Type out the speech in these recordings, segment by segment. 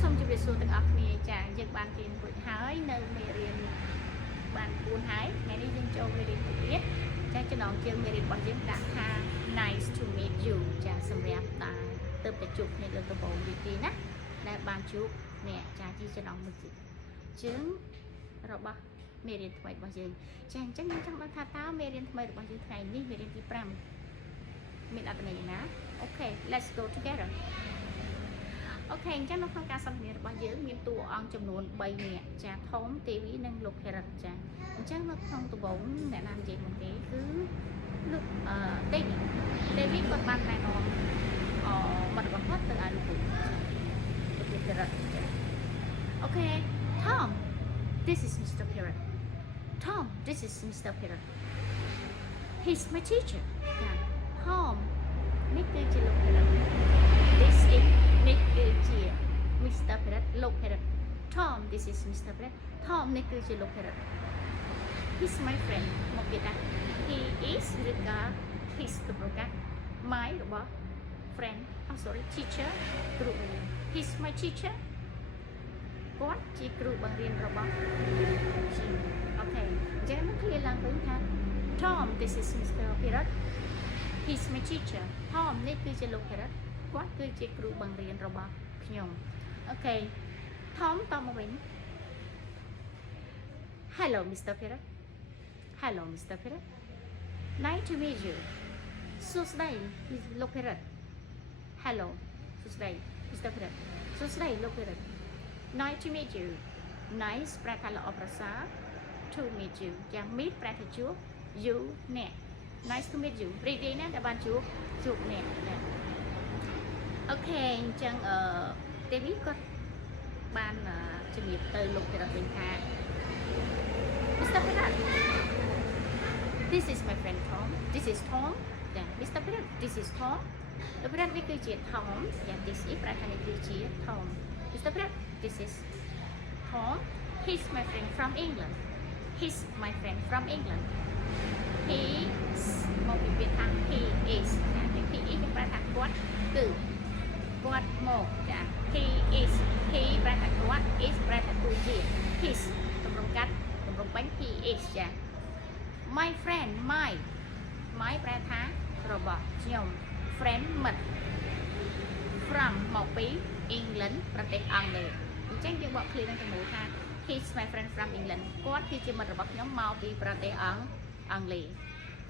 សូមជម្រាបសួរទាំងអស់គ្នាចាយើងបានរៀនរួចហើយនៅមេរៀនបាន4ហើយថ្ងៃនេះយើងចូលមេរៀនទៀតចាចំណងជើងមេរៀនរបស់យើងដាក់ថា nice to meet you ចាសម្រាប់តាទៅតែជួបគ្នាលើដំបូងនេះទេណាដែលបានជួបអ្នកចាជាចំណងមួយជើងរបស់មេរៀនថ្មីរបស់យើងចាអញ្ចឹងយើងចង់ដឹងថាតើមេរៀនថ្មីរបស់យើងថ្ងៃនេះមេរៀនទី5មានអត្ថន័យណាអូខេ let's go together អូខេអញ្ចឹងនៅក្នុងការសន្ទនារបស់យើងមានតួអង្គចំនួន3នាក់ចាធំទេវីនិងលោកហេរិតចាអញ្ចឹងនៅក្នុងដំបូងអ្នកណានិយាយមុនគេគឺលោកទេវីគាត់បានណែនាំបាត់របស់គាត់ទៅឲ្យលោកហេរិតចាអូខេ Tom this is Mr. Parrot Tom this is Mr. Parrot he's my teacher ចា Tom នេះគឺជាលោកហេរិត this isនេះគឺជា Mr. Parrot លោក Parrot Tom this is Mr. Parrot Tom នេះគឺជាលោក Parrot he's my friend មកទៀតណា he is ឬក៏ his តម្រូវការ my របស់ friend sorry teacher គ្រូបង្រៀន he's my teacher គាត់ជាគ្រូបង្រៀនរបស់ជាអូខេអញ្ចឹងនឹងឃ្លាឡើងវិញថា Tom this is Mr. Parrot he's my teacher Tom នេះគឺជាលោក Parrot គាត់គឺជាគ្រូបង្រៀនរបស់ខ្ញុំអូខេ Tom តមកវិញ Hello Mr. Parrot Hello Mr. Parrot Nice to meet you សួស្តីលោក Parrot Hello សួស្តី Mr. Parrot សួស្តីលោក Parrot Nice to meet you Nice ប្រែថាល្អប្រសើរ to meet you ចា meet ប្រែថាជួប you អ្នក Nice to meet you រីករាយណាស់ដែលបានជួបអ្នកចាអូខេអញ្ចឹងទេវីគាត់បានជំរាបទៅលោក Parrot វិញថា Mr. Parrot This is my friend Tom This is Tom ចា Mr. Parrot This is Tom លោក Parrot នេះគឺជា Tom ចា This is ប្រែថានេះគឺជា Tom Mr. Parrot This is Tom He's my friend from England He's my friend from England He មកពីពាក្យថា He is ចា He is ប្រែថាគាត់គឺគាត់មកចា he is he ប្រែថាគាត់ is ប្រែថាគឺជា his តម្រងកាត់តម្រងពេញ he is ចា my friend my ប្រែថារបស់ខ្ញុំ friend មិត្ត from មកពី England ប្រទេសអង់គ្លេសអញ្ចឹងយើងបកឃ្លានឹងជាមួយថា he's my friend from England គាត់គឺជាមិត្តរបស់ខ្ញុំមកពីប្រទេសអង់គ្លេស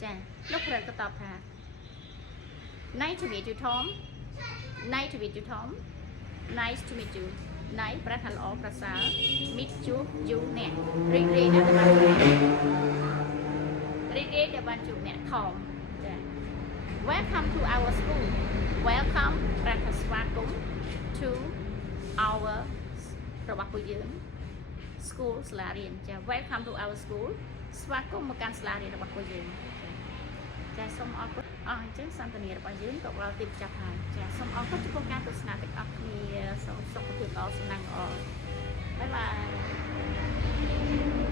ចាលោក Parrot ក៏តបថា nice to meet you Tom Nice to meet you Tom Nice to meet you Nice ប្រែថាល្អប្រសើរ meet you អ្នករីករាយណាស់ដែលបានជួបអ្នក Tom ចា Welcome to our school Welcome ប្រែថាស្វាគមន៍ to our របស់ពួកយើង school សាលារៀនចា Welcome to our school ស្វាគមន៍មកកាន់សាលារៀនរបស់ពួកយើងចាសូមអរគុណអញ្ចឹងសន្ទនារបស់យើងក៏ដល់ទីបញ្ចប់ហើយចាសូមអរគុណចំពោះការទស្សនាទាំងអស់គ្នាសូមសុខភាពល្អសំណាងល្អបាយបាយ